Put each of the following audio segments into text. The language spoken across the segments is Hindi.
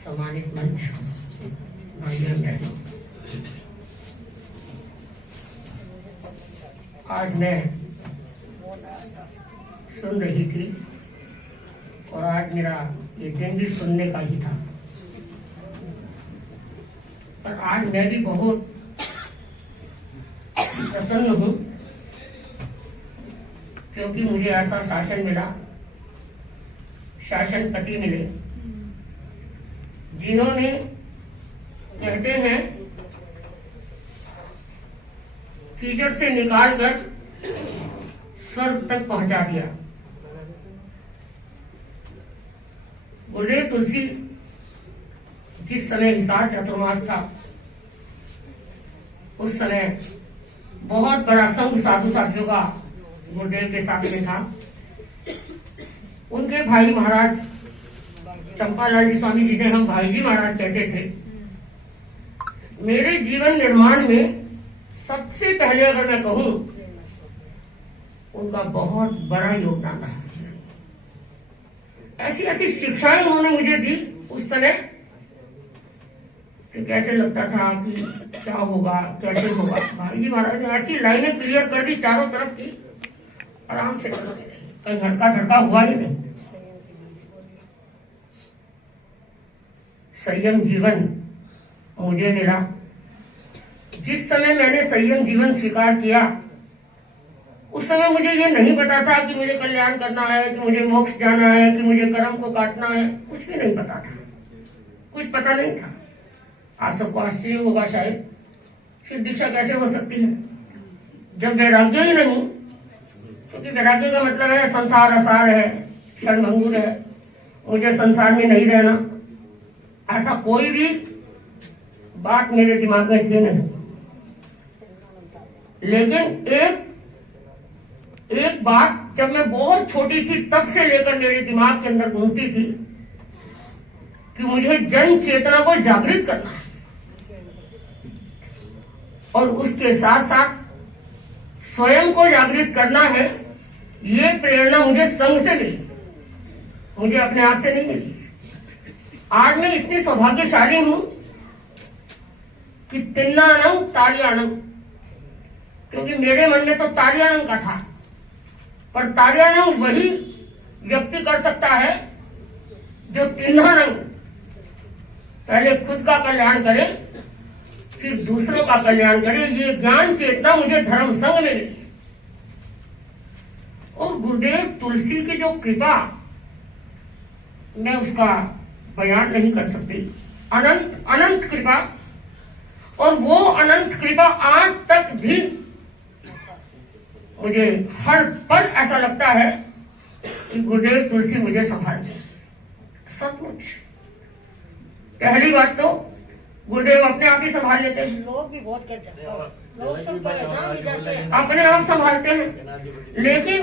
सम्मानित मंच, भाइयों बहनों, आज मैं सुन रही थी और आज मेरा ये दिन भी सुनने का ही था। पर आज मैं भी बहुत प्रसन्न हूं क्योंकि मुझे ऐसा शासन मिला, शासनपति मिले, जिन्होंने कहते हैं कीचड़ से निकालकर स्वर्ग तक पहुंचा दिया। गुरुदेव तुलसी जिस समय हिसार चातुर्मास था, उस समय बहुत बड़ा संघ साधु साथियों का गुरुदेव के साथ में था। उनके भाई महाराज चंपालाल जी स्वामी, जिन्हें हम भाई जी महाराज कहते थे, मेरे जीवन निर्माण में सबसे पहले अगर मैं कहूं, उनका बहुत बड़ा योगदान रहा। ऐसी ऐसी शिक्षाएं उन्होंने मुझे दी उस समय कि कैसे लगता था कि क्या होगा, कैसे होगा। भाई जी महाराज ने ऐसी लाइनें क्लियर कर दी चारों तरफ की, आराम से चलोगे, कहीं हड़का झड़का हुआ ही नहीं। संयम जीवन मुझे मिला। जिस समय मैंने संयम जीवन स्वीकार किया, उस समय मुझे ये नहीं पता था कि मुझे कल्याण करना है, कि मुझे मोक्ष जाना है, कि मुझे कर्म को काटना है। कुछ भी नहीं पता था, कुछ पता नहीं था। आप सबको आश्चर्य होगा शायद, फिर दीक्षा कैसे हो सकती है जब वैराग्य ही नहीं। क्योंकि वैराग्य का मतलब है संसार असार है, क्षणभंगुर है, मुझे संसार में नहीं रहना, ऐसा कोई भी बात मेरे दिमाग में थी नहीं। लेकिन एक बात जब मैं बहुत छोटी थी तब से लेकर मेरे दिमाग के अंदर घूमती थी कि मुझे जन चेतना को जागृत करना है, और उसके साथ साथ स्वयं को जागृत करना है। ये प्रेरणा मुझे संघ से मिली, मुझे अपने आप से नहीं मिली। आज मैं इतनी सौभाग्यशाली हूं कि तिन्नानंग तार्यानंग, क्योंकि मेरे मन में तो तार्यानंग का था, पर तार्यानंग वही व्यक्ति कर सकता है जो तिन्नानंग पहले खुद का कल्याण करे, फिर दूसरों का कल्याण करे। ये ज्ञान चेतना मुझे धर्म संघ में मिली। और गुरुदेव तुलसी की जो कृपा, मैं उसका बयान नहीं कर सकती। अनंत अनंत कृपा, और वो अनंत कृपा आज तक भी मुझे हर पल ऐसा लगता है कि गुरुदेव तुलसी मुझे संभालते हैं। सचमुच। पहली बात तो गुरुदेव अपने आप ही संभाल लेते हैं। लोग भी बहुत कहते हैं, लोग सब परेशान भी जाते हैं, अपने आप संभालते हैं। लेकिन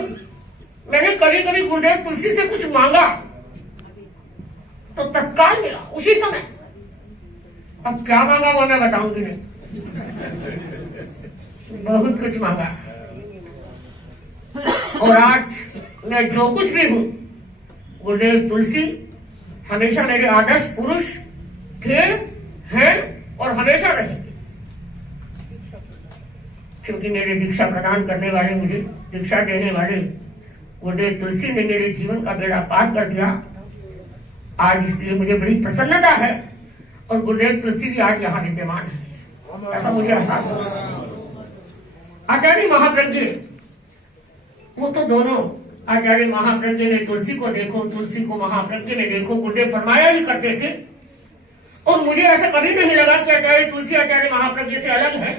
मैंने कभी कभी गुरुदेव तुलसी से कुछ मांगा तो तत्काल मिला उसी समय। अब क्या मांगा वो मैं बताऊंगी नहीं, बहुत कुछ मांगा। और आज मैं जो कुछ भी हूं, गुरुदेव तुलसी हमेशा मेरे आदर्श पुरुष थे, हैं और हमेशा रहेंगे। क्योंकि मेरे दीक्षा प्रदान करने वाले, मुझे दीक्षा देने वाले गुरुदेव तुलसी ने मेरे जीवन का बेड़ा पार कर दिया आज। इसलिए मुझे बड़ी प्रसन्नता है, और गुरुदेव तुलसी भी आज यहाँ विद्यमान है, ऐसा मुझे एहसास हुआ। आचार्य महाप्रज्ञ, वो तो दोनों, आचार्य महाप्रज्ञ में तुलसी को देखो, तुलसी को महाप्रज्ञ में देखो, गुरुदेव फरमाया ही करते थे। और मुझे ऐसा कभी नहीं लगा कि आचार्य तुलसी आचार्य महाप्रज्ञ से अलग है।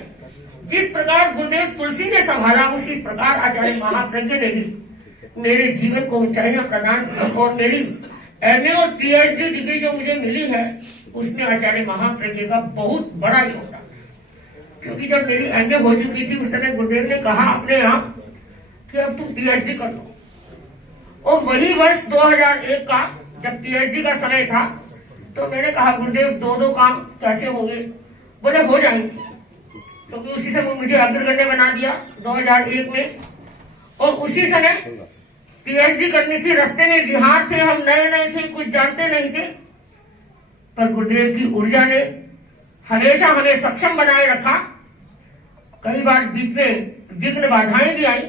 जिस प्रकार गुरुदेव तुलसी ने संभाला, उसी प्रकार आचार्य महाप्रज्ञ ने भी मेरे जीवन को ऊंचाइयां प्रदान की। और मेरी एमए और पीएचडी डिग्री जो मुझे मिली है, उसमें आचार्य महाप्रज्ञ का बहुत बड़ा योगदान। क्योंकि जब मेरी एमए हो चुकी थी, उस समय गुरुदेव ने कहा अपने आप कि अब तुम पीएचडी कर लो। और वही वर्ष 2001 का जब पीएचडी का समय था, तो मैंने कहा गुरुदेव दो काम कैसे होंगे? बोले हो जाएंगे। क्योंकि उसी समय मुझे अग्रगण्य बना दिया 2001 में। और उसी समय पीएचडी करनी थी, रास्ते में बिहार थे, हम नए नए थे, कुछ जानते नहीं थे। पर गुरुदेव की ऊर्जा ने हमेशा हमें सक्षम बनाए रखा। कई बार बीच में विघ्न बाधाएं भी आई।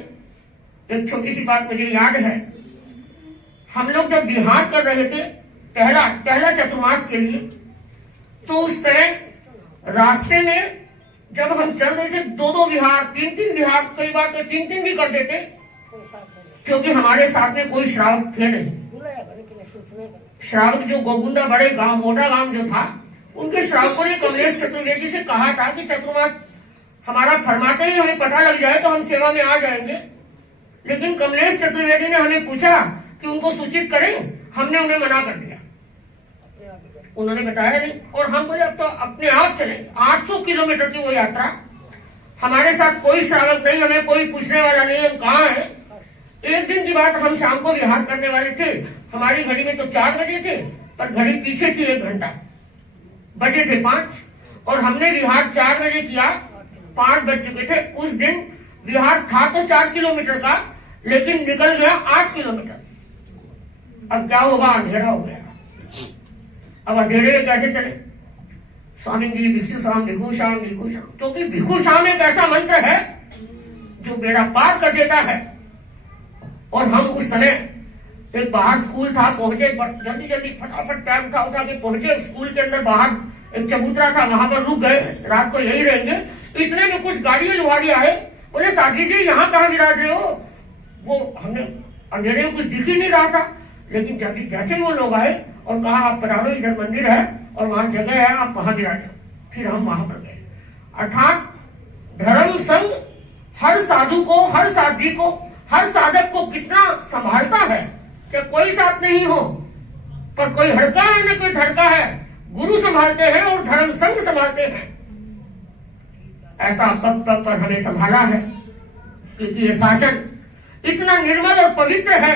एक छोटी सी बात मुझे याद है, हम लोग जब विहार कर रहे थे पहला चतुर्मास के लिए, तो उस समय रास्ते में जब हम चल रहे थे 2-2 विहार, 3-3 विहार, कई बार तो 3-3 भी कर देते, क्योंकि हमारे साथ में कोई श्रावक थे नहीं। श्रावक जो गोगुंदा बड़े गांव, मोटा गांव जो था, उनके श्रावकों ने कमलेश चतुर्वेदी से कहा था कि चतुर्मास हमारा फरमाते ही हमें पता लग जाए तो हम सेवा में आ जाएंगे। लेकिन कमलेश चतुर्वेदी ने हमें पूछा कि उनको सूचित करें, हमने उन्हें मना कर दिया। उन्होंने बताया नहीं, और हम बोले अब तो अपने आप चलेंगे। 800 किलोमीटर की वो यात्रा, हमारे साथ कोई श्रावक नहीं, हमें कोई पूछने वाला नहीं हम कहाँ है। एक दिन की बात, हम शाम को विहार करने वाले थे। हमारी घड़ी में तो 4 बजे थे, पर घड़ी पीछे थी 1 घंटा, बजे थे 5, और हमने विहार 4 बजे किया, 5 बज चुके थे। उस दिन विहार था तो 4 किलोमीटर का, लेकिन निकल गया 8 किलोमीटर। अब क्या होगा, अंधेरा हो गया। अब अंधेरे में कैसे चले? स्वामी जी भिक्षु शाम भिक्षु शाम भिक्षु शाम, क्योंकि भिक्षु शाम एक ऐसा मंत्र है जो बेड़ा पार कर देता है। और हम उस समय एक बाहर स्कूल था, पहुंचे जल्दी जल्दी फटाफट पैर उठा के पहुंचे स्कूल के अंदर। बाहर एक चबूतरा था, वहां पर रुक गए, रात को यही रहेंगे। इतने में कुछ गाड़ियां लुहारी आए, बोले साध्वी जी यहाँ कहाँ विराज रहे हो? वो हमने अंधेरे में कुछ दिख ही नहीं रहा था, लेकिन जब जैसे वो लोग आए और कहा आप पधारो, इधर मंदिर है और वहां जगह है, आप वहां विराजो। फिर हम वहां पर गए। अर्थात धर्म संग हर साधु को, हर साध्वी को, हर साधक को कितना संभालता है। चाहे कोई साथ नहीं हो, पर कोई हड़का है न कोई धड़का है, गुरु संभालते हैं और धर्म संग संभालते हैं। ऐसा पग पग पर हमें संभाला है, क्योंकि ये शासन इतना निर्मल और पवित्र है।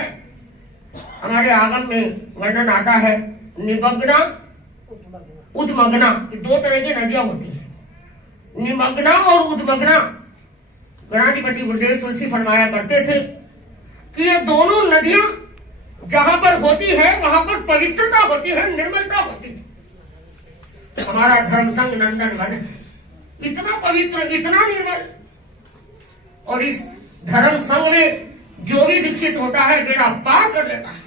हमारे आगम में वर्णन आता है, निमग्ना उद्मग्ना, 2 तरह की नदियां होती हैं, निमग्ना और उद्मग्ना। गणाधिपति गुरुदेव तुलसी फरमाया करते थे कि ये दोनों नदियां जहां पर होती है वहां पर पवित्रता होती है, निर्मलता होती है। हमारा धर्म संघ नंदन वन है, इतना पवित्र, इतना निर्मल। और इस धर्म संघ में जो भी दीक्षित होता है बेड़ा पार कर लेता है।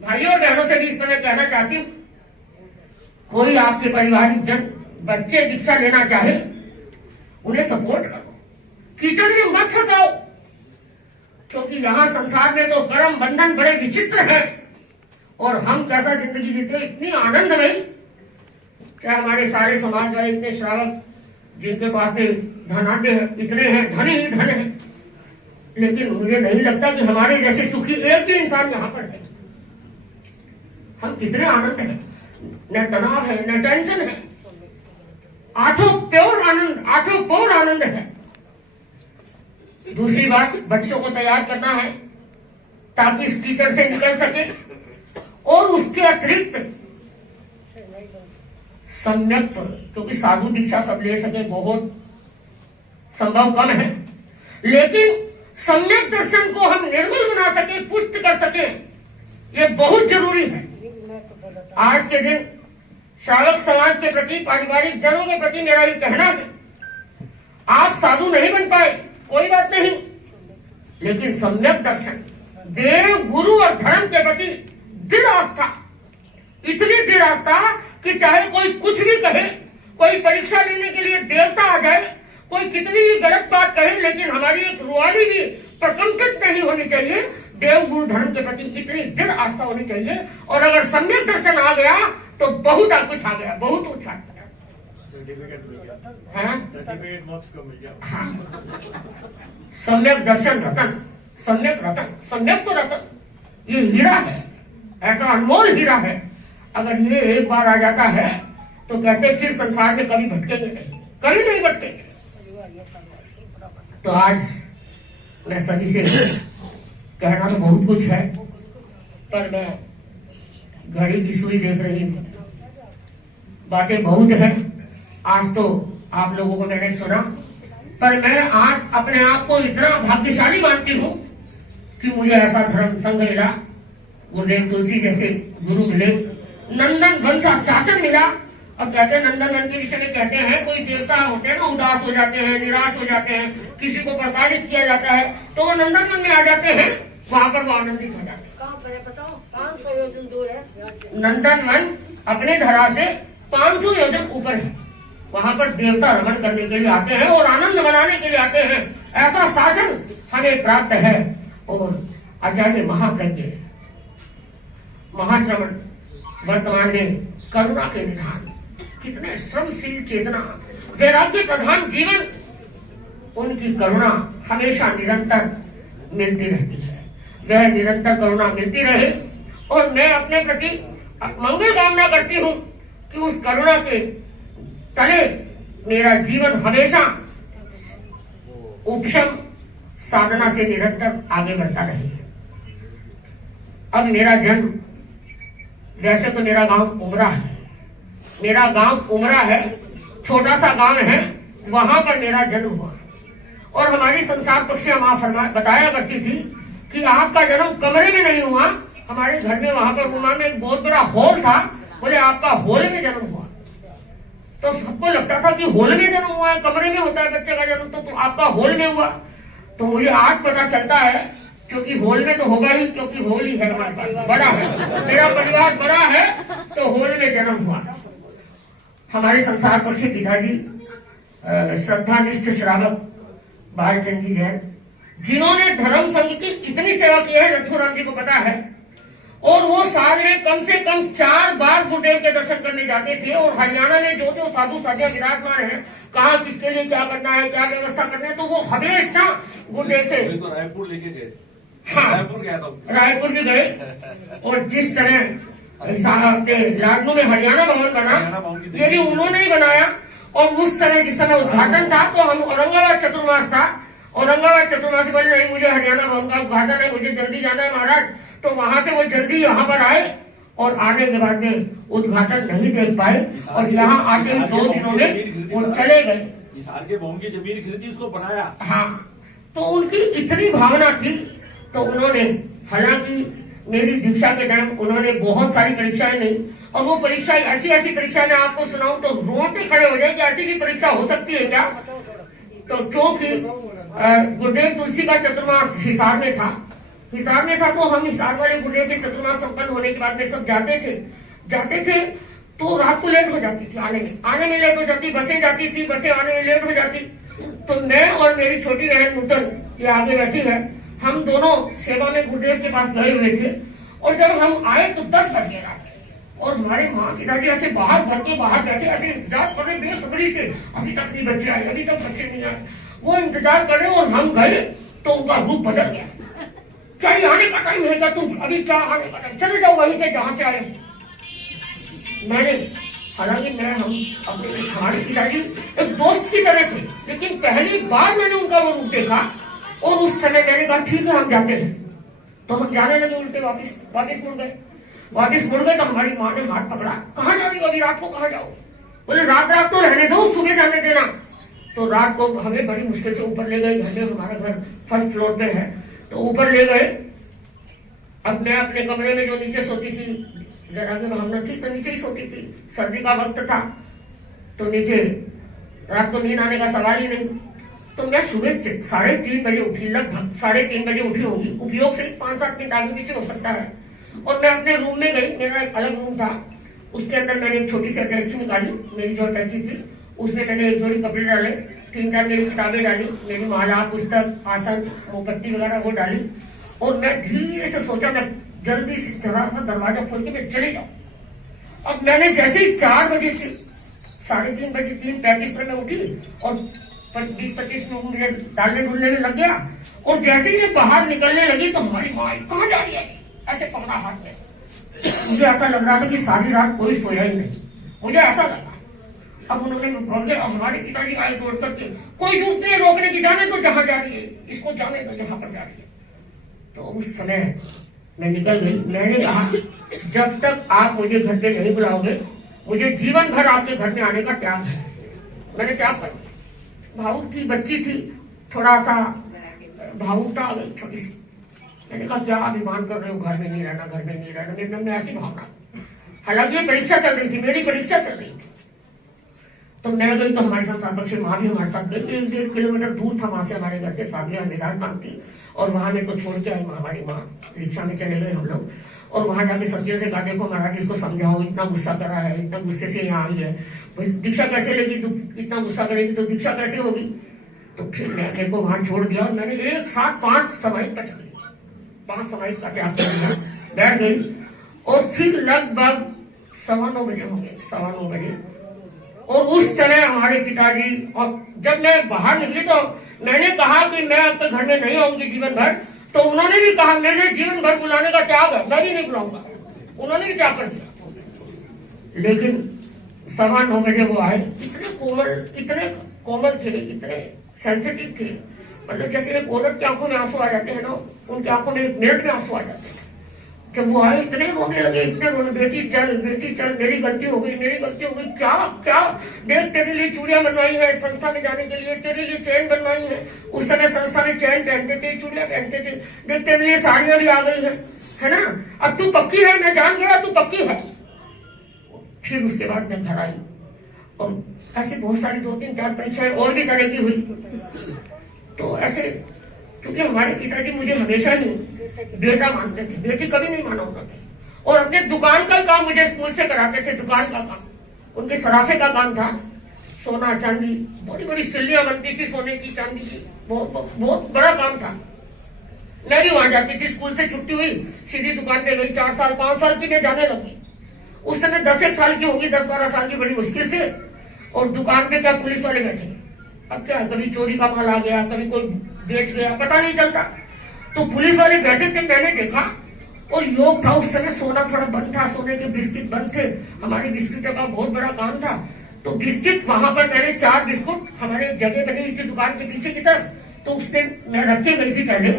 भाइयों और बहनों से भी इस समय कहना चाहती हूँ, कोई आपके पारिवारिक जन बच्चे दीक्षा लेना चाहे, उन्हें सपोर्ट करो, कीचड़ में मत फंसाओ, क्योंकि यहाँ संसार में तो कर्म बंधन बड़े विचित्र हैं। और हम कैसा जिंदगी जीते, इतनी आनंदमयी। चाहे हमारे सारे समाज वाले इतने श्रावक जिनके पास में धनाढ्य है, इतने हैं, धन ही धन है, लेकिन मुझे नहीं लगता कि हमारे जैसे सुखी एक भी इंसान यहाँ पर है। हम कितने आनंद हैं, न तनाव है, न टेंशन है, आठों प्योर आनंद, आठों पूर्ण आनंद है। दूसरी बात, बच्चों को तैयार करना है ताकि इस कीचड़ से निकल सके। और उसके अतिरिक्त सम्यक, क्योंकि साधु दीक्षा सब ले सके बहुत संभव कम है, लेकिन सम्यक दर्शन को हम निर्मल बना सके, पुष्ट कर सके, ये बहुत जरूरी है। आज के दिन श्रावक समाज के प्रति, पारिवारिक जनों के प्रति मेरा ये कहना है, आप साधु नहीं बन पाए, कोई बात नहीं, लेकिन सम्यक दर्शन, देव गुरु और धर्म के प्रति दृढ़ आस्था, इतनी दृढ़ आस्था कि चाहे कोई कुछ भी कहे, कोई परीक्षा लेने के लिए देवता आ जाए, कोई कितनी भी गलत बात कहे, लेकिन हमारी एक रुआनी भी प्रकंपित नहीं होनी चाहिए। देव गुरु धर्म के प्रति इतनी दृढ़ आस्था होनी चाहिए। और अगर सम्यक दर्शन आ गया तो बहुत कुछ आ गया, बहुत कुछ आ गया। सर्टिफिकेट मार्क्स को मिल गया। हाँ, सम्यक दर्शन रतन, सम्यक रतन, सम्यक तो रतन, ये हीरा है, ऐसा अनमोल हीरा है। अगर ये एक बार आ जाता है तो कहते फिर संसार में कभी भटकेंगे नहीं, कभी नहीं भटकेंगे। तो आज मैं सभी से कहना तो बहुत कुछ है, पर मैं घड़ी की सुई देख रही हूँ, बातें बहुत हैं। आज तो आप लोगों को मैंने सुना, पर मैं आज अपने आप को इतना भाग्यशाली मानती हूँ कि मुझे ऐसा धर्म संघ मिला, गुरुदेव तुलसी जैसे गुरु मिले, नंदन वन सा शासन मिला। अब कहते हैं नंदन वन के विषय में कहते हैं कोई देवता होते हैं ना, उदास हो जाते हैं, निराश हो जाते हैं, किसी को प्रताड़ित किया जाता है तो वो नंदन वन में आ जाते हैं, वहां पर वो आनंदित हो जाते हैं। कहाँ पर है बताओ? 500 योजन दूर है यहाँ से। नंदन वन अपने धरा से 500 योजन ऊपर है। वहां पर देवता रमण करने के लिए आते हैं और आनंद मनाने के लिए आते हैं। ऐसा शासन हमें प्राप्त है। और आचार्य महाप्रज्ञ महाश्रवण वर्तमान में करुणा के निधान, कितने श्रमशील चेतना, वैराग्य प्रधान जीवन, उनकी करुणा हमेशा निरंतर मिलती रहती है। वह निरंतर करुणा मिलती रहे और मैं अपने प्रति मंगल कामना करती हूँ कि उस करुणा के तले मेरा जीवन हमेशा उपशम साधना से निरंतर आगे बढ़ता रहे। अब मेरा जन्म, वैसे तो मेरा गांव उमरा है, मेरा गांव उमरा है, छोटा सा गांव है, वहां पर मेरा जन्म हुआ। और हमारी संसार पक्षी मां बताया करती थी कि आपका जन्म कमरे में नहीं हुआ, हमारे घर में वहां पर रूमा में एक बहुत बड़ा हॉल था, बोले आपका हॉल में जन्म हुआ। तो सबको लगता था कि हॉल में जन्म हुआ है, कमरे में होता है बच्चे का जन्म, तो आपका हॉल में हुआ। तो मुझे आज पता चलता है, क्योंकि हॉल में तो होगा ही, क्योंकि हॉल ही है हमारे पास, बड़ा है, मेरा परिवार बड़ा है, तो हॉल में जन्म हुआ। हमारे संसार पक्षी पिताजी श्रद्धानिष्ठ श्रावक बालचंद जी जैन, जिन्होंने धर्म संघ की इतनी सेवा की है, नथुराम जी को पता है। और वो साल में कम से कम 4 बार गुरुदेव के दर्शन करने जाते थे। और हरियाणा में जो जो साधु साधिया विराजमान है, कहा किसके लिए क्या करना है, क्या व्यवस्था करना है, तो वो हमेशा गुरुदेव से। तो रायपुर लेके गए। हाँ, रायपुर गया था, रायपुर भी गए। और जिस तरह अपने लाडनू में हरियाणा भवन बना, ये भी उन्होंने ही बनाया। और उस समय जिस समय उद्घाटन था, तो हम औरंगाबाद चतुर्मास था, औरंगाबाद चतुर्मास बोले नहीं मुझे हरियाणा भवन का उद्घाटन है, मुझे जल्दी जाना है महाराज। तो वहां से वो जल्दी यहाँ पर आए और आने के बाद में उद्घाटन नहीं देख पाए और यहाँ आते ही 2 दिनों में वो चले गए। हिसार के भवन की जमीन खरीदी, उसको बनाया। हाँ, तो उनकी इतनी भावना थी, तो उन्होंने, हालांकि मेरी दीक्षा के टाइम उन्होंने बहुत सारी परीक्षाएं ली, और वो परीक्षा ऐसी परीक्षा में आपको सुनाऊं तो रोंगटे खड़े हो जाए कि ऐसी भी परीक्षा हो सकती है क्या। तो क्योंकि गुरुदेव तुलसी का चतुर्मास हिसार में था, तो हम हिसार वाले गुरुदेव के चतुर्मास संपन्न होने के बाद में सब जाते थे तो रात को लेट हो जाती थी, आने में लेट हो जाती, बसें जाती थी, बसें आने में लेट हो जाती। तो मैं और मेरी छोटी बहन नूतन, ये आगे बैठी है, हम दोनों सेवा में गुरुदेव के पास गए हुए थे। और जब हम आए तो 10 बज गए रात के, और हमारे माँ पिताजी ऐसे बाहर, घर के बाहर बैठे, ऐसे इंतजार कर रहे बेसब्री से, अभी तक नहीं बच्चे आए, अभी तक बच्चे नहीं आए। वो इंतजार कर रहे और हम गए तो उनका रूप बदल गया। क्या ये आने का टाइम है क्या, तुम अभी क्या आने का टाइम, चले जाओ वहीं से जहां से आए। मैंने, हालांकि हमारे पिताजी एक दोस्त की तरह थे, लेकिन पहली बार मैंने उनका वो रूप देखा। और उस समय मैंने कहा ठीक है हम जाते हैं। तो हम जाने लगे, उल्टे वापस मुड़ गए। तो हमारी माँ ने हाथ पकड़ा, कहाँ जा रही हो, अभी रात को कहाँ जाओ। बोले रात तो रहने दो, सुबह जाने देना। तो रात को हमें बड़ी मुश्किल से ऊपर ले गए, घर में, हमारा घर 1st फ्लोर पे है, तो ऊपर ले गए। अब मैं अपने कमरे में जो नीचे सोती थी, जरा की भावना थी तो नीचे ही सोती थी, सर्दी का वक्त था तो नीचे, रात को नींद आने का सवाल ही नहीं। तो मैं सुबह 3:30 बजे उठी, लगभग 3:30 बजे उठी होंगी, उपयोग से 5-7 मिनट आगे पीछे हो सकता है। और मैं अपने रूम में गई, मेरा एक अलग रूम था, उसके अंदर मैंने एक छोटी सी अटैची निकाली, मेरी जो अटैची थी उसमें मैंने एक जोड़ी कपड़े डाले, 3-4 मेरी किताबें डाली, मेरी माला, पुस्तक, आसन, मोमबत्ती वगैरह वो डाली। और मैं धीरे से सोचा मैं जल्दी से जरा सा दरवाजा खोल के मैं चले जाऊं। अब मैंने जैसे ही 4 बजे थी, 3:30 बजे 3:35 पर मैं उठी और 20-25 मिनट मुझे डालने डुलने में लग गया। और जैसे ही मैं बाहर निकलने लगी तो हमारी माँ कहाँ जा रही है, ऐसे पकड़ा हाथ में। मुझे ऐसा लग रहा था कि सारी रात कोई सोया ही नहीं, मुझे ऐसा लगा। अब उन्होंने, हमारे पिताजी आए दौड़ करके, कोई जरूरत नहीं है रोकने की, जाने तो जहां जा रही है, इसको जाने दो जहां पर जा रही है। तो उस समय मैं निकल गई। मैंने कहा जब तक आप मुझे घर पे नहीं बुलाओगे, मुझे जीवन भर आपके घर में आने का त्याग है। मैंने त्याग कर, भावुक थी, बच्ची थी, थोड़ा सा भावुकता आ गई छोटी सी। मैंने कहा क्या अभिमान कर रहे हो, घर में नहीं रहना, घर में नहीं रहना, मेरे मन में ऐसी भावना। हालांकि ये परीक्षा चल रही थी, मेरी परीक्षा चल रही थी। तो मैं गई तो हमारे साथ सापेक्ष माँ भी हमारे साथ गई। 1-1.5 किलोमीटर दूर था वहां से हमारे घर से साबिया विराजमान थी, और वहां मेरे को छोड़ के आई माँ, हमारी माँ। रिक्शा में चले गए हम लोग, और वहां जाके सब्जियों से कहा, देखो महाराज इसको समझाओ, इतना गुस्सा करा है, इतना गुस्से से यहाँ आई है, दीक्षा कैसे लेगी, तू इतना गुस्सा करेगी तो दीक्षा कैसे होगी। तो फिर मेरे को वहां छोड़ दिया, और मैंने एक साथ 5 समाहित का चली, 5 समाहित का त्याग कर दिया, बैठ गई। और फिर लगभग 9:15 बजे हो गए, 9:15 बजे। और उस तरह हमारे पिताजी, और जब मैं बाहर निकली तो मैंने कहा कि मैं आपके घर में नहीं आऊंगी जीवन भर, तो उन्होंने भी कहा मेरे जीवन भर बुलाने का त्याग है, मैं भी नहीं बुलाऊंगा। उन्होंने भी त्याग कर दिया। लेकिन 9:15 बजे वो आए, इतने कोमल थे, इतने सेंसिटिव थे, मतलब जैसे एक औरत की आंखों में आंसू आ जाते हैं ना, उनकी आंखों में 1 मिनट में आंसू आ जाते हैं। जब वो आए इतने रोने लगे, इतने रोने, बेटी चल मेरी गलती हो गई, क्या देख, तेरे लिए चूड़ियां बनवाई है संस्था में जाने के लिए, तेरे लिए चैन बनवाई है, उस समय संस्था में चैन पहनते थे, चूड़ियां पहनते थे, देख तेरे लिए साड़ियां भी आ गई है ना, अब तू पक्की है, मैं जान गया तू पक्की है। फिर उसके बाद मैं घर आई, और ऐसे बहुत सारी 2-3-4 परीक्षाएं और भी तरह की हुई। तो ऐसे, क्योंकि हमारे पिताजी मुझे हमेशा ही बेटा मानते थे, बेटी कभी नहीं माना उन्होंने, और अपने दुकान का काम मुझसे कराते थे, दुकान का काम उनके सराफे का काम था। सोना चांदी, बड़ी बड़ी सिल्लियां बनती थी सोने की चांदी की, बहुत बड़ा काम था। मैं भी वहां जाती थी, स्कूल से छुट्टी हुई सीधी दुकान पे गई, 4 साल 5 साल की मैं जाने लगी। उस समय 10-1 साल की होगी, 10-12 साल की, बड़ी मुश्किल से। और दुकान पे क्या पुलिस वाले बैठे, अब क्या, कभी चोरी का माल आ गया, कभी कोई बेच गया, पता नहीं चलता। तो पुलिस वाले बैठे थे, मैंने देखा, और योग था उस समय, सोना थोड़ा बंद था, सोने के बिस्किट बंद थे, हमारे बिस्किट का बहुत बड़ा काम था। तो बिस्किट वहां पर मैंने 4 बिस्कुट, हमारे जगह बनी हुई थी दुकान के पीछे की तरफ, तो उसमें मैं रखे गई थी पहले,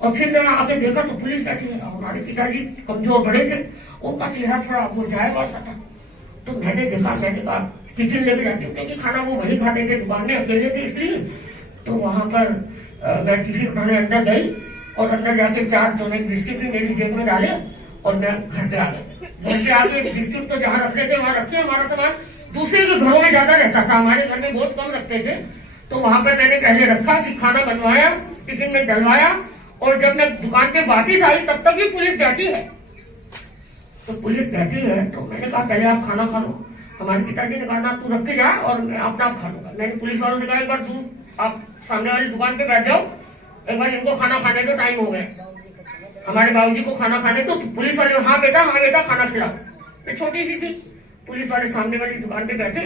और फिर मैंने आके देखा तो पुलिस बैठी है। हमारे पिताजी कमजोर बड़े थे, उनका चेहरा थोड़ा मुरझाया हुआ सा था। तो मैंने कहा टिफिन लेके जाती हूँ, क्योंकि खाना वो वही खाते थे, दुकान में अकेले थे इसलिए। तो वहां पर मैं टिफिन उठाने अंदर गई, और अंदर जाके 4 चोने बिस्किट भी मेरी जेब में डाले, और मैं घर पे आ गई। घर पे आके बिस्किट तो जहाँ रख लेते वहां रखे, हमारा सामान दूसरे के घरों में ज्यादा रहता था, हमारे घर में बहुत कम रखते थे। तो वहां पर मैंने पहले रखा, फिर खाना बनवाया, टिफिन में डलवाया, और जब मैं दुकान पे वापिस आई तब तक भी पुलिस बैठी है। तो पुलिस बैठी है, तो मैंने कहा पहले आप खाना खा लो। हमारे पिताजी ने कहा ना, तू रख के जा, और मैं अपना खा लूंगा। मैंने पुलिस वालों से कहा एक बार तू आप सामने वाली दुकान पे बैठ जाओ, एक बार इनको खाना खाने दो, टाइम हो गया, हमारे बाबूजी को खाना खाने दो। तो पुलिस वाले, हाँ बेटा खाना खिलाओ। मैं छोटी सी थी, पुलिस वाले सामने वाली दुकान पे बैठे,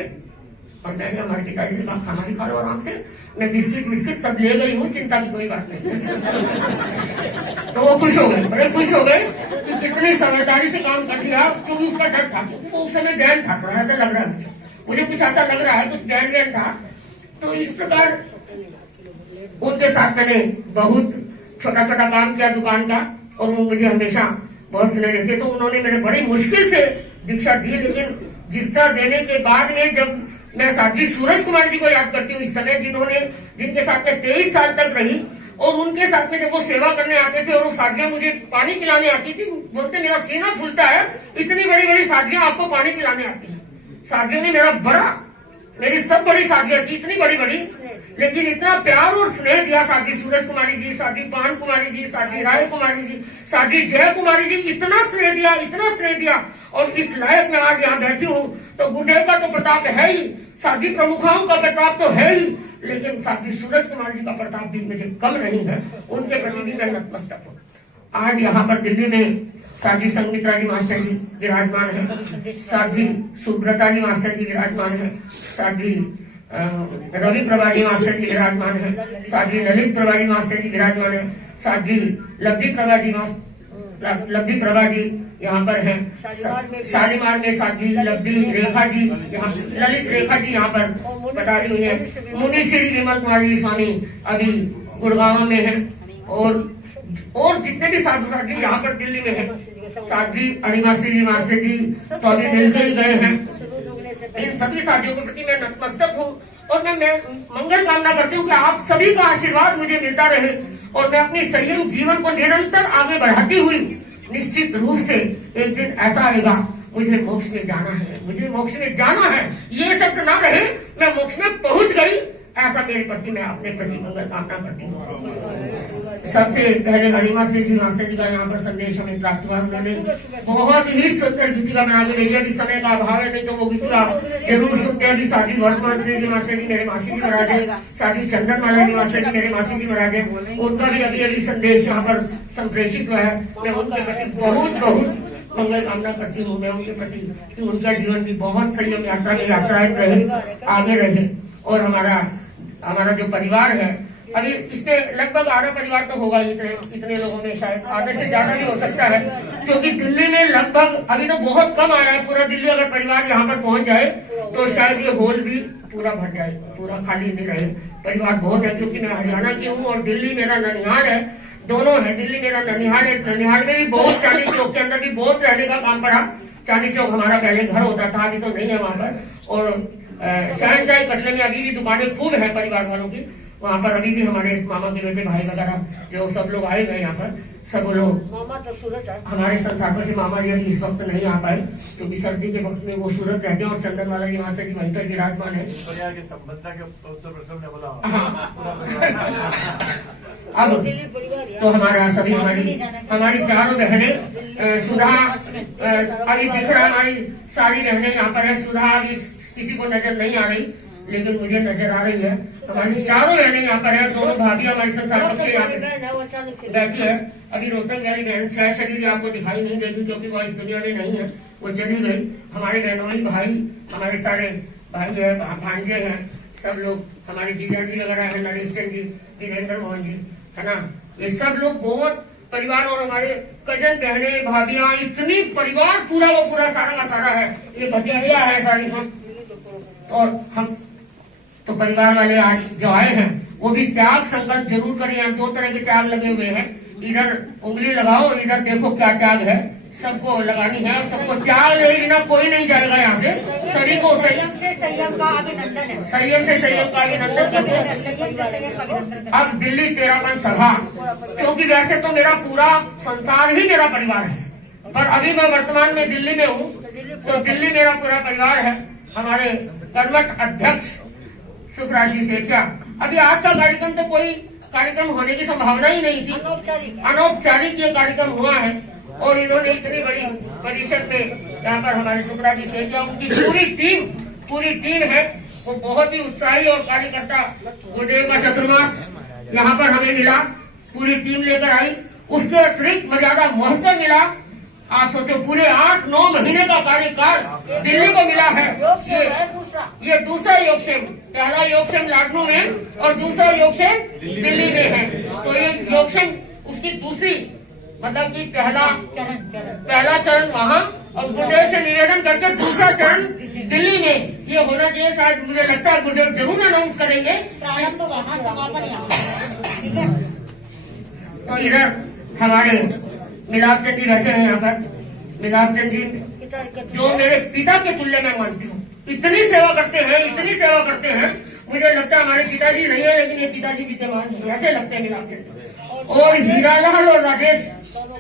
और मैंने हमारे पिताजी से कहा खाना भी खा लो आराम से, मैं बिस्किट सब ले गई हूँ, चिंता की कोई बात नहीं। तो वो खुश हो गए, बड़े खुश हो गए कि कितनी समझदारी से काम कर लिया, क्योंकि उसका डर था, क्योंकि वो उस समय बैन था, थोड़ा ऐसा लग रहा है मुझे कुछ ऐसा लग रहा है, कुछ बैन था। तो इस प्रकार उनके साथ मैंने बहुत छोटा काम किया दुकान का, और वो मुझे हमेशा बहुत स्नेह देते। तो उन्होंने मेरे बड़ी मुश्किल से दीक्षा दी, लेकिन दीक्षा देने के बाद में जब मैं साध्वी सूरज कुमार जी को याद करती हूँ इस समय, जिनके साथ में 23 साल तक रही, और उनके साथ में जब वो सेवा करने आते थे और वो साधियां मुझे पानी पिलाने आती थी, बोलते मेरा सीना फूलता है, इतनी बड़ी बड़ी साधियां आपको पानी पिलाने आती है। साधियों ने मेरी सब बड़ी साधियां थी, इतनी बड़ी बड़ी, लेकिन इतना प्यार और स्नेह दिया। साध्वी सूरज कुमारी जी, साध्वी पान कुमारी जी, साध्वी राय कुमारी जी, साध्वी जय कुमारी जी, इतना स्नेह दिया। और इस लायक में आज यहाँ बैठी हूँ, तो गुरुदेव का तो प्रताप है ही, साध्वी प्रमुखाओं का प्रताप तो है ही, लेकिन साध्वी सूरज कुमार जी का प्रताप भी मुझे कम नहीं है, उनके प्रति भी मैं नतमस्तक हूँ। आज यहाँ पर दिल्ली में साध्वी संगमित्रा जी मास्टर जी विराजमान है, साध्वी सुब्रता जी मास्टर जी विराजमान है, साध्वी रवि प्रभा जी मास्टर जी विराजमान है, साध्वी ललित प्रभा जी मास्टर जी विराजमान है, साध्वी लब्धि प्रभा जी यहाँ पर है, शालीमार में साध्वी लब्धि रेखा जी, यहाँ ललित रेखा जी यहाँ पर पधारी हुई है, मुनि श्री विमल कुमार जी स्वामी अभी गुड़गांव में है, और जितने भी साधु साध्वी यहाँ पर दिल्ली में है, साध्वी अणिमाश्री जी मास्टर जी तो अभी मिलकर ही गए हैं। इन सभी साथियों के प्रति मैं नतमस्तक हूँ, और मैं मंगल कामना करती हूँ कि आप सभी का आशीर्वाद मुझे मिलता रहे, और मैं अपनी संयम जीवन को निरंतर आगे बढ़ाती हुई निश्चित रूप से एक दिन ऐसा आएगा मुझे मोक्ष में जाना है, मुझे मोक्ष में जाना है, ये शब्द ना रहे, मैं मोक्ष में पहुंच गई, ऐसा मेरे प्रति मैं अपने प्रति मंगल कामना करती हूँ। सबसे पहले हरिमा से जी मास्टर जी का यहाँ पर संदेश हमें प्राप्त हुआ। उन्होंने बहुत ही सुंदर गीतिका बना के भेजी। अभी समय का अभाव है, नहीं तो वो गीतिका जरूर सुनते हैं। अभी साधु वर्तमान से जी मास्टर जी मेरे मासी जी महाराज है, साधु चंदन माला जी मास्टर जी मेरे मासी जी महाराज है, उनका भी अभी अभी संदेश यहाँ पर संप्रेषित हुआ है। मैं उनके प्रति बहुत बहुत मंगल कामना करती हूँ, मैं उनके प्रति कि उनका जीवन भी बहुत संयम यात्रा में यात्राएं रहे, आगे रहे। और हमारा जो परिवार है, अभी इसमें लगभग आधा परिवार तो होगा ही, इतने लोगों में शायद आधे से ज्यादा भी हो सकता है, क्योंकि दिल्ली में लगभग अभी तो बहुत कम आया है। पूरा दिल्ली अगर परिवार यहाँ पर पहुंच जाए तो शायद ये हॉल भी पूरा भर जाए, पूरा खाली नहीं रहे। परिवार बहुत है, क्योंकि मैं हरियाणा की हूँ और दिल्ली मेरा ननिहाल है, दोनों है। दिल्ली मेरा ननिहाल है, ननिहाल में भी बहुत, चांदी चौक के अंदर भी बहुत रहने का काम पड़ा। चांदी चौक हमारा पहले घर होता था, अभी तो नहीं है वहाँ पर। और शहनशाही कटले में अभी भी दुकानें खूब है परिवार वालों की, वहाँ पर अभी भी हमारे मामा के बेटे भाई वगैरह जो सब लोग आए हुए यहाँ पर, सब लोग। मामा तो सूरत है, हमारे संसार से मामा जी अभी इस वक्त नहीं आ पाए, क्योंकि सर्दी के वक्त में वो सूरत रहते हैं और चंदन वाला जी मास्टर जी वहीं पर विराजमान है। अब तो हमारा सभी हमारी चारों बहनें, सुधा अभी दिख रहा, हमारी सारी बहनें यहाँ पर है। सुधा अभी किसी को नजर नहीं आ रही, लेकिन मुझे नजर आ रही है। हमारी चारों बहनें यहाँ पर है, दोनों भाभी हमारी संसार पक्ष यहाँ पे बैठी है। अभी रोहतक वाली बहन शायद शरीर आपको दिखाई नहीं देगी, क्योंकि वो इस दुनिया में नहीं है, वो चली गई। हमारे बहनोई भाई, हमारे सारे भाई है, भांजे हैं, सब लोग, हमारे जीजा जी वगैरह है, नरेश चंद जी, वीरेंद्र मोहन जी, है ना, ये सब लोग बहुत परिवार। और हमारे कजन बहने भाभियां, इतनी परिवार पूरा वो पूरा सारा का सारा है। ये भतीजियां है सारी हम, और हम तो परिवार वाले आज जो आए हैं वो भी त्याग संकल्प जरूर करें। यहाँ 2 तरह के त्याग लगे हुए हैं, इधर उंगली लगाओ, इधर देखो क्या त्याग है, सबको लगानी है। और सबको त्याग ले बिना कोई नहीं जाएगा यहाँ से। सभी को संयम से संयम का अभिनंदन है, संयम से संयम का अभिनंदन करते हैं। अब दिल्ली 13 सभा, क्योंकि वैसे तो मेरा पूरा संसार ही मेरा परिवार है, पर अभी मैं वर्तमान में दिल्ली में हूँ, तो दिल्ली मेरा पूरा परिवार है। हमारे कर्मठ अध्यक्ष सुखराज जी सेठिया, अभी आज का कार्यक्रम तो कोई कार्यक्रम होने की संभावना ही नहीं थी, अनौपचारिक ये कार्यक्रम हुआ है। और इन्होंने इतनी बड़ी परिषद में यहाँ पर हमारे सुखराज जी सेठिया, उनकी पूरी टीम है, वो बहुत ही उत्साही और कार्यकर्ता। गुरुदेव का चतुर्मास यहाँ पर हमें मिला, पूरी टीम लेकर आई। उसके अतिरिक्त मर्यादा महोत्सव मिला। आप सोचो, पूरे 8-9 महीने का कार्यकाल दिल्ली को मिला है। ये दूसरा योगक्षेम, पहला योगक्षेम लखनऊ में और दूसरा योगक्षेम दिल्ली में है। तो ये योगक्षेम उसकी दूसरी, मतलब कि पहला चरण वहाँ, और गुरुदेव से निवेदन करके दूसरा चरण दिल्ली में ये होना चाहिए। शायद मुझे लगता है गुरुदेव जरूर अनाउंस करेंगे, प्रारंभ वहाँ समापन यहाँ, ठीक है। तो इधर हमारे मिलाप चंद जी बैठे हैं यहाँ पर। मिलाप चंद जी जो मेरे पिता के तुल्य मैं मानती हूँ, इतनी सेवा करते हैं, इतनी सेवा करते हैं। मुझे लगता है हमारे पिताजी नहीं है, लेकिन ये पिताजी विद्यमान है, ऐसे लगते हैं मिलाप चंद। और हीरालाल और राजेश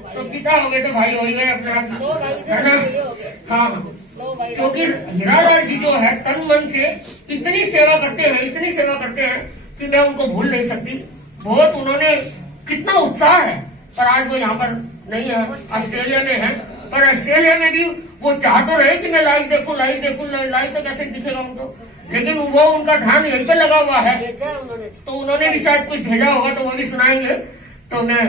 तो पिता हो गए तो भाई हो ही गए अपना, है ना। हाँ, क्योंकि हीरालाल जी जो है तन मन से इतनी सेवा करते हैं, इतनी सेवा करते हैं कि मैं उनको भूल नहीं सकती। बहुत उन्होंने कितना उत्साह है, पर आज वो यहाँ पर नहीं है, ऑस्ट्रेलिया में है। पर ऑस्ट्रेलिया में भी वो चाह तो रहे कि मैं लाइव देखूं, लाइव तो कैसे दिखेगा उनको, लेकिन वो उनका ध्यान यहीं पे लगा हुआ है। तो उन्होंने भी शायद कुछ भेजा होगा, तो वो भी सुनाएंगे। तो मैं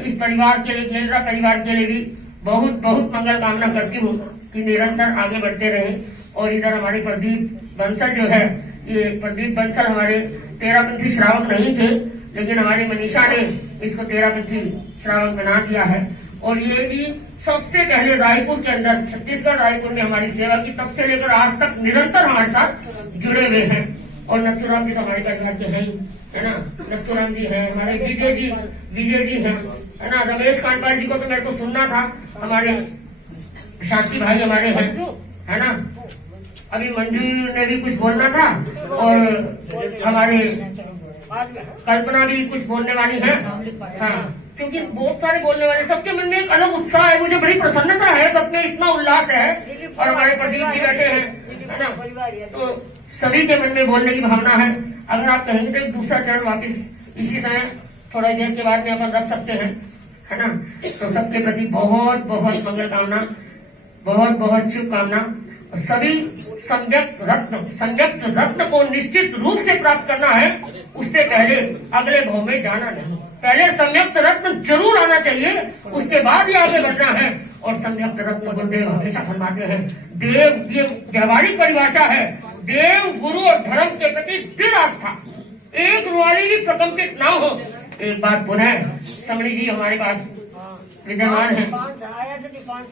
इस परिवार के लिए, खेलरा परिवार के लिए भी बहुत बहुत मंगल कामना करती हूँ कि निरंतर आगे बढ़ते रहे। और इधर हमारे प्रदीप बंसल जो है, ये प्रदीप बंसल हमारे 13पंथी श्रावक नहीं थे, लेकिन हमारी मनीषा ने इसको 13पंथी श्रावक बना दिया है। और ये भी सबसे पहले रायपुर के अंदर, छत्तीसगढ़ रायपुर में हमारी सेवा की, तब से लेकर आज तक निरंतर हमारे साथ जुड़े हुए हैं। और नथुराम जी तो हमारे परिवार के हैं ही, है ना। नथुराम जी है, हमारे विजय जी हैं, है ना। रमेश कांडपाल जी को तो मेरे को सुनना था, हमारे शांति भाई हमारे हैं, है ना। अभी मंजू ने भी कुछ बोलना था, और हमारे कल्पना भी कुछ बोलने वाली है। हाँ, क्योंकि बहुत सारे बोलने वाले, सबके मन में एक अलग उत्साह है, मुझे बड़ी प्रसन्नता है, सब में इतना उल्लास है। और हमारे प्रदीप जी बैठे हैं, है ना, तो सभी के मन में बोलने की भावना है। अगर आप कहेंगे तो एक दूसरा चरण वापिस इसी समय थोड़ा देर के बाद में अपन रख सकते हैं, है ना। तो सबके प्रति बहुत बहुत मंगल कामना, बहुत बहुत शुभकामना। सभी संज्ञक रत्न को निश्चित रूप से प्राप्त करना है, उससे पहले अगले भाव में जाना नहीं। पहले संयुक्त रत्न जरूर आना चाहिए, उसके बाद ही आगे बढ़ना है। और संयुक्त रत्न गुरुदेव हमेशा फरमाते हैं, देव, ये व्यवहारिक परिभाषा है, देव, गुरु और धर्म के प्रति दृढ़ आस्था, एक रुआली भी प्रकंपित ना हो। एक बात पुनः समणी जी हमारे पास विद्यमान है।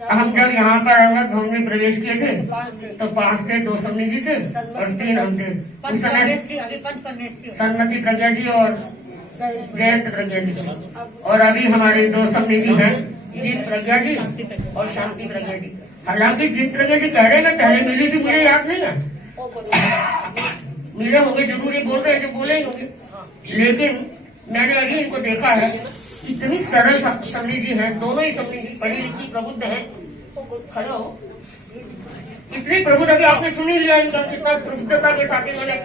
हम जब यहाँ पर अरंगत भवन में प्रवेश किए थे तो 5 थे, 2 समणी जी थे और 3 हम थे। उस समय सन्मति प्रज्ञा जी और जयंत प्रज्ञा जी, और अभी हमारे 2 समणी जी हैं, जीत प्रज्ञा जी और शांति प्रज्ञा जी। हालांकि जीत प्रज्ञा जी कह रहे हैं मैं पहले मिली थी, मुझे याद नहीं है, मिले होंगे जरूर, ये बोल रहे हैं जो बोले ही होंगे, लेकिन मैंने अभी इनको देखा है। इतनी सरल समणी जी हैं, दोनों ही समणी जी पढ़ी लिखी प्रबुद्ध हैं। खड़े हो, इतनी प्रबुद्ध, अभी आपने सुन ही लिया इनका कितना प्रबुद्धता के साथ इन्होंने